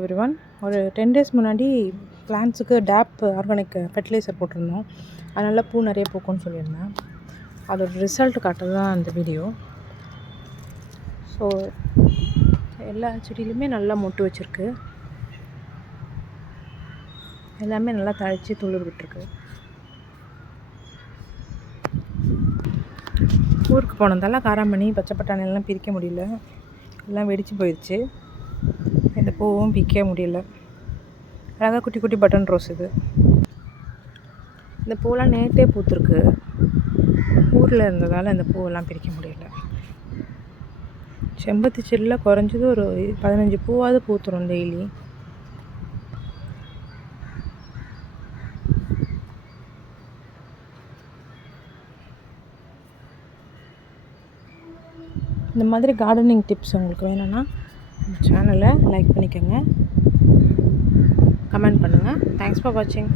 Everyone. ஒரு 10 days முன்னாடி பிளான்ட்ஸுக்கு tape organic fertiliser போட்டிருந்தோம். அதனால் பூ நிறைய பூக்கும்னு சொல்லியிருந்தேன். அதோட ரிசல்ட் காட்ட தான் இந்த வீடியோ. ஸோ எல்லா செடியிலுமே நல்லா மொட்டு வச்சுருக்கு. எல்லாமே நல்லா தழைச்சி துளிர் விட்டுருக்கு. ஊருக்கு போனதால காராமணி பச்சை பட்டாணி எல்லாம் பிரிக்க முடியல, எல்லாம் வெடித்து போயிடுச்சு. இந்த பூவும் பிக்க முடியல. அழகாக குட்டி குட்டி பட்டன் ரோஸ் இது. இந்த பூவெல்லாம் நேற்றே பூத்துருக்கு. ஊரில் இருந்ததால் இந்த பூவெல்லாம் பிரிக்க முடியல. செம்பருத்தி செடியில் குறைஞ்சது ஒரு 15 பூவாவது பூத்துரும் டெய்லி. இந்த மாதிரி கார்டனிங் டிப்ஸ் உங்களுக்கு வேணும்னா சேனலை லைக் பண்ணிக்கோங்க, கமெண்ட் பண்ணுங்கள். தேங்க்ஸ் ஃபார் வாட்சிங்.